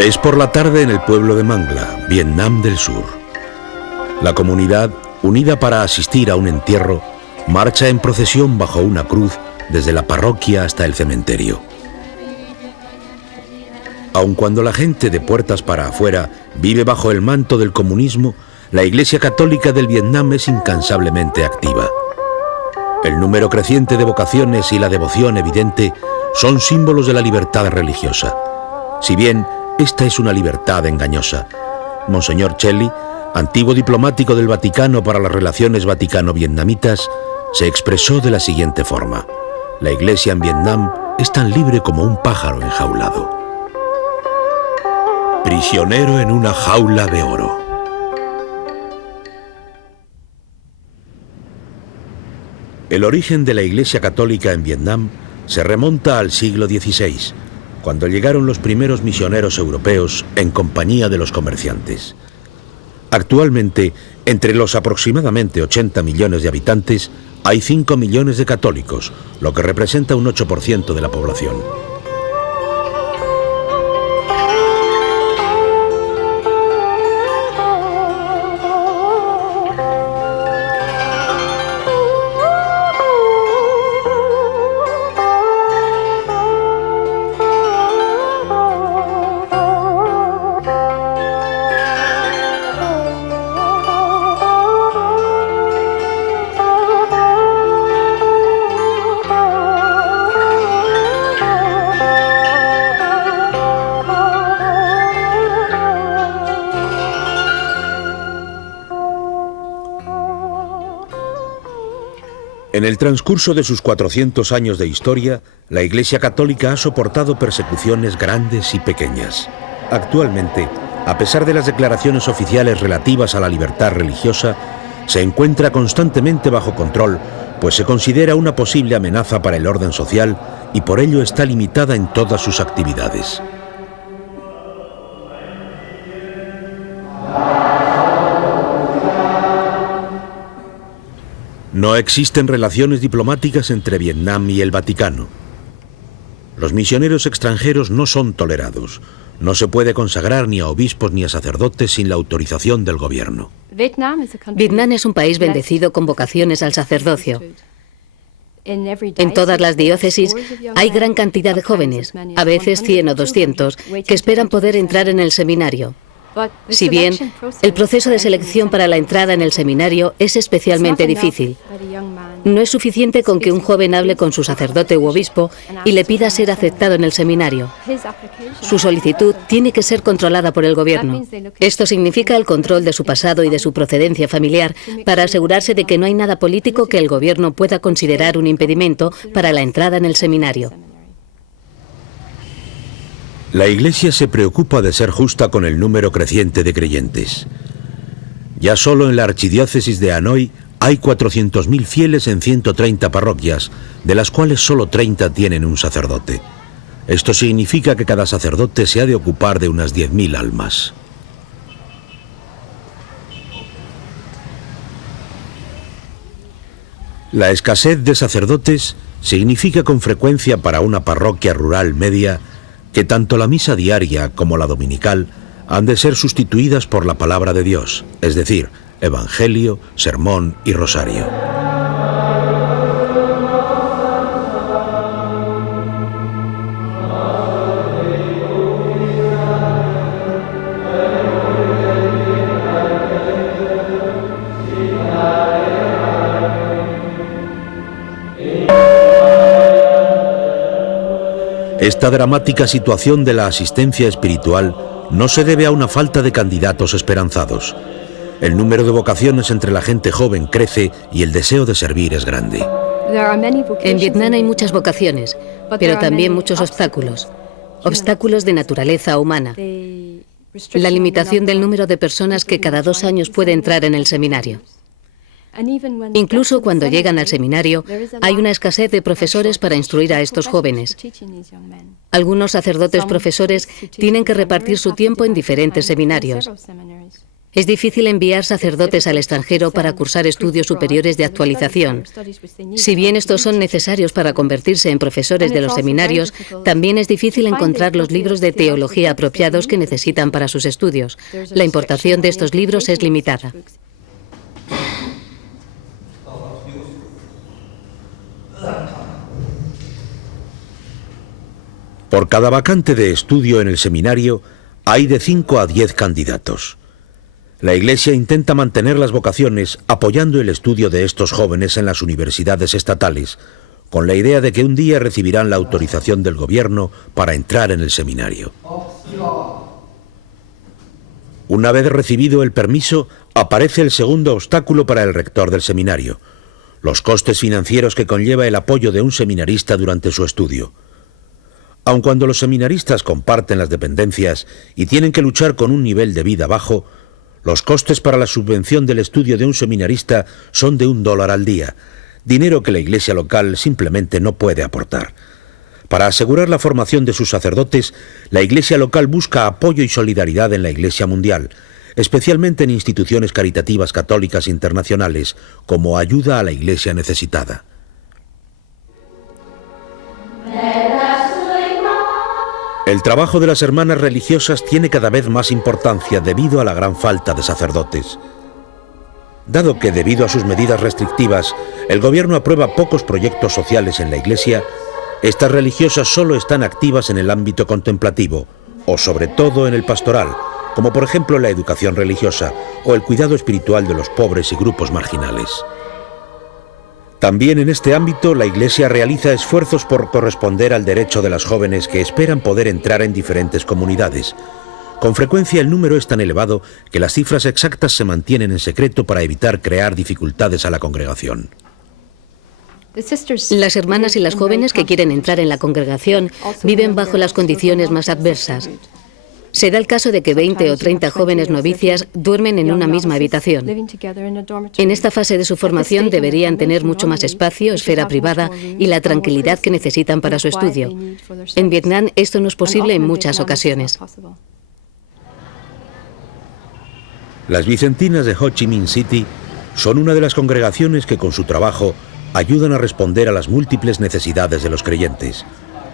Es por la tarde en el pueblo de Mangla, Vietnam del Sur. La comunidad, unida para asistir a un entierro, marcha en procesión bajo una cruz desde la parroquia hasta el cementerio. Aun cuando la gente de puertas para afuera vive bajo el manto del comunismo, la Iglesia Católica del Vietnam es incansablemente activa. El número creciente de vocaciones y la devoción evidente son símbolos de la libertad religiosa. Si bien esta es una libertad engañosa, Monseñor Chelly, antiguo diplomático del Vaticano para las relaciones vaticano-vietnamitas, se expresó de la siguiente forma: la Iglesia en Vietnam es tan libre como un pájaro enjaulado. Prisionero en una jaula de oro. El origen de la Iglesia Católica en Vietnam se remonta al siglo XVI, cuando llegaron los primeros misioneros europeos en compañía de los comerciantes. Actualmente, entre los aproximadamente 80 millones de habitantes, hay 5 millones de católicos, lo que representa un 8% de la población. En el transcurso de sus 400 años de historia, la Iglesia Católica ha soportado persecuciones grandes y pequeñas. Actualmente, a pesar de las declaraciones oficiales relativas a la libertad religiosa, se encuentra constantemente bajo control, pues se considera una posible amenaza para el orden social y por ello está limitada en todas sus actividades. No existen relaciones diplomáticas entre Vietnam y el Vaticano. Los misioneros extranjeros no son tolerados. No se puede consagrar ni a obispos ni a sacerdotes sin la autorización del gobierno. Vietnam es un país bendecido con vocaciones al sacerdocio. En todas las diócesis hay gran cantidad de jóvenes, a veces 100 o 200, que esperan poder entrar en el seminario. Si bien, el proceso de selección para la entrada en el seminario es especialmente difícil. No es suficiente con que un joven hable con su sacerdote u obispo y le pida ser aceptado en el seminario. Su solicitud tiene que ser controlada por el gobierno. Esto significa el control de su pasado y de su procedencia familiar para asegurarse de que no hay nada político que el gobierno pueda considerar un impedimento para la entrada en el seminario. La Iglesia se preocupa de ser justa con el número creciente de creyentes. Ya solo en la archidiócesis de Hanoi hay 400.000 fieles en 130 parroquias, de las cuales solo 30 tienen un sacerdote. Esto significa que cada sacerdote se ha de ocupar de unas 10.000 almas. La escasez de sacerdotes significa con frecuencia para una parroquia rural media que tanto la misa diaria como la dominical han de ser sustituidas por la palabra de Dios, es decir, evangelio, sermón y rosario. Esta dramática situación de la asistencia espiritual no se debe a una falta de candidatos esperanzados. El número de vocaciones entre la gente joven crece y el deseo de servir es grande. En Vietnam hay muchas vocaciones, pero también muchos obstáculos. Obstáculos de naturaleza humana. La limitación del número de personas que cada 2 años puede entrar en el seminario. Incluso cuando llegan al seminario, hay una escasez de profesores para instruir a estos jóvenes. Algunos sacerdotes profesores tienen que repartir su tiempo en diferentes seminarios. Es difícil enviar sacerdotes al extranjero para cursar estudios superiores de actualización. Si bien estos son necesarios para convertirse en profesores de los seminarios, también es difícil encontrar los libros de teología apropiados que necesitan para sus estudios. La importación de estos libros es limitada. Por cada vacante de estudio en el seminario, hay de 5 a 10 candidatos. La Iglesia intenta mantener las vocaciones apoyando el estudio de estos jóvenes en las universidades estatales, con la idea de que un día recibirán la autorización del gobierno para entrar en el seminario. Una vez recibido el permiso, aparece el segundo obstáculo para el rector del seminario: los costes financieros que conlleva el apoyo de un seminarista durante su estudio. Aun cuando los seminaristas comparten las dependencias y tienen que luchar con un nivel de vida bajo, los costes para la subvención del estudio de un seminarista son de $1 al día, dinero que la iglesia local simplemente no puede aportar. Para asegurar la formación de sus sacerdotes, la iglesia local busca apoyo y solidaridad en la iglesia mundial, especialmente en instituciones caritativas católicas internacionales, como ayuda a la iglesia necesitada. El trabajo de las hermanas religiosas tiene cada vez más importancia debido a la gran falta de sacerdotes. Dado que, debido a sus medidas restrictivas, el gobierno aprueba pocos proyectos sociales en la iglesia, estas religiosas solo están activas en el ámbito contemplativo, o sobre todo en el pastoral, como por ejemplo la educación religiosa o el cuidado espiritual de los pobres y grupos marginales. También en este ámbito, la Iglesia realiza esfuerzos por corresponder al derecho de las jóvenes que esperan poder entrar en diferentes comunidades. Con frecuencia el número es tan elevado que las cifras exactas se mantienen en secreto para evitar crear dificultades a la congregación. Las hermanas y las jóvenes que quieren entrar en la congregación viven bajo las condiciones más adversas. Se da el caso de que 20 o 30 jóvenes novicias duermen en una misma habitación. En esta fase de su formación deberían tener mucho más espacio, esfera privada y la tranquilidad que necesitan para su estudio. En Vietnam esto no es posible en muchas ocasiones. Las vicentinas de Ho Chi Minh City son una de las congregaciones que con su trabajo ayudan a responder a las múltiples necesidades de los creyentes.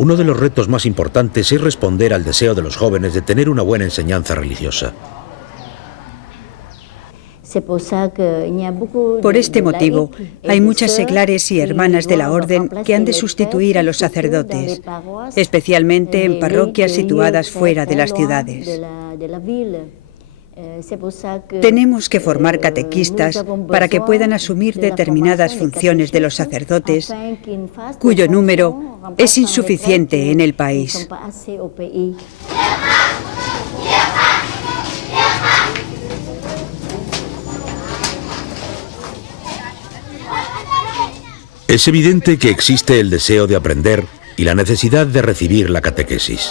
Uno de los retos más importantes es responder al deseo de los jóvenes de tener una buena enseñanza religiosa. Por este motivo, hay muchas seglares y hermanas de la orden que han de sustituir a los sacerdotes, especialmente en parroquias situadas fuera de las ciudades. Tenemos que formar catequistas para que puedan asumir determinadas funciones de los sacerdotes, cuyo número es insuficiente en el país. Es evidente que existe el deseo de aprender y la necesidad de recibir la catequesis.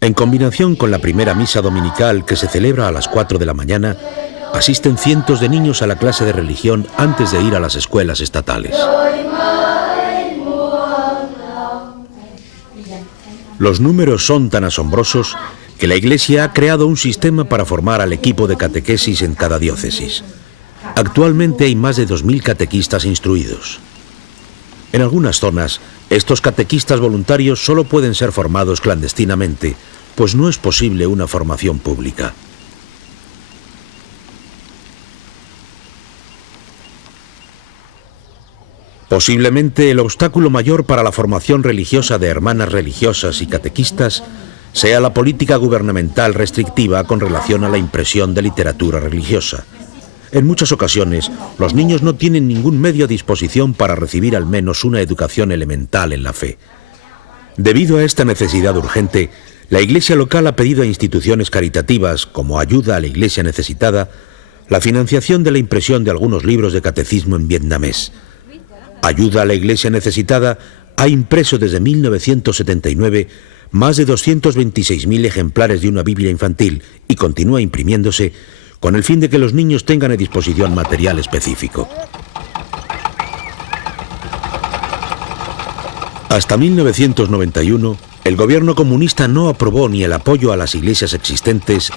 En combinación con la primera misa dominical que se celebra a las 4 de la mañana, asisten cientos de niños a la clase de religión antes de ir a las escuelas estatales. Los números son tan asombrosos que la Iglesia ha creado un sistema para formar al equipo de catequesis en cada diócesis. Actualmente hay más de 2000 catequistas instruidos. En algunas zonas, estos catequistas voluntarios solo pueden ser formados clandestinamente, pues no es posible una formación pública. Posiblemente el obstáculo mayor para la formación religiosa de hermanas religiosas y catequistas sea la política gubernamental restrictiva con relación a la impresión de literatura religiosa. En muchas ocasiones, los niños no tienen ningún medio a disposición para recibir al menos una educación elemental en la fe. Debido a esta necesidad urgente, la Iglesia local ha pedido a instituciones caritativas, como Ayuda a la Iglesia Necesitada, la financiación de la impresión de algunos libros de catecismo en vietnamés. Ayuda a la Iglesia Necesitada ha impreso desde 1979 más de 226.000 ejemplares de una Biblia infantil y continúa imprimiéndose con el fin de que los niños tengan a disposición material específico. Hasta 1991, el gobierno comunista no aprobó ni el apoyo a las iglesias existentes